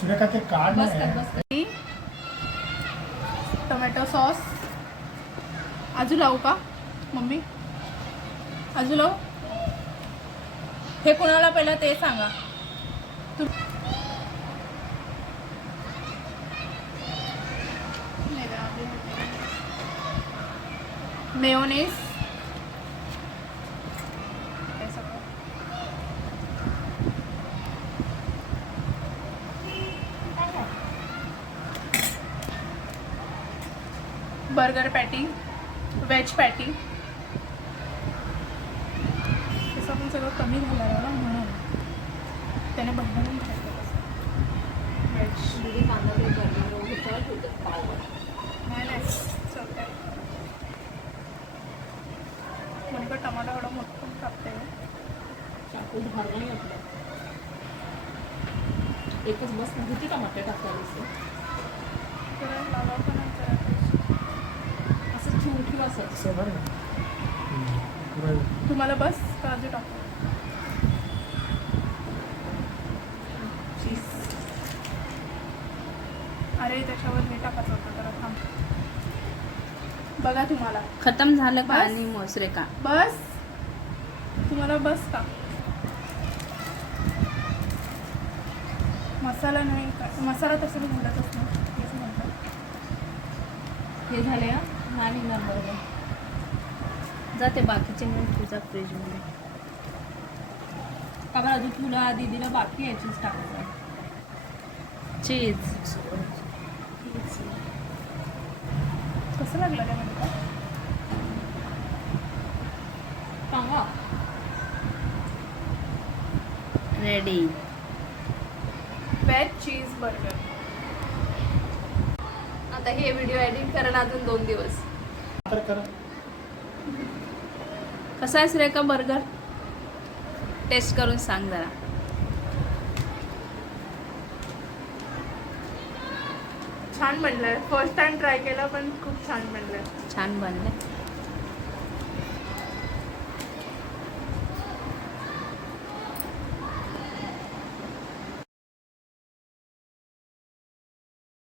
सुरेखा ते कार्ड बस नाही कर आहे. बस कर. टोमॅटो सॉस अजून लावू का मम्मी? अजून लावू? हे कोणाला पहिलं ते सांगा. Mayonnaise burger patty, veg patty, तसं पण सगळं कमी झालं आहे ना म्हणून त्याने बंधन घातलं व्हेज. म्हणजे कांदा ते करणार विचार होतं पाव नाही चलतंय. म्हणजे टमाटा एवढा मोठं कापते चाकू धार नाही आपल्या एकच बस किती टमाटे टाकायला तर लावा पण नाही करायचं. असं ठेवून ठेवू असं असं बरं ना. पुरं तुम्हाला बस काजू टाकू. चीज अरे त्याच्यावर हे टाकायचं होतं जरा थांब. बघा तुम्हाला खतम झालं का? बस. आणि मोसरे का? बस तुम्हाला बस का? मसाला नाही का? मसाला तसं मी घालतच नाही तेच म्हणतात. हे झाले हा निघणार बरोबर. जाते बाकीचे मिळून तुझा फ्रीजमध्ये. का बरं अजून तुला दीदीला बाकी आहे चीज टाकायचं. चीज कसं लागलं काय म्हणजे का? सांगा रेडी. Veg cheese burger. आता हे व्हिडिओ एडिट करायला अजून 2 दिवस. तर करा. कसा आहे सुरेखा बर्गर? टेस्ट करून सांग जरा. छान बनलंय. फर्स्ट टाइम ट्राय केलं पण खूप छान बनलंय. छान बनले.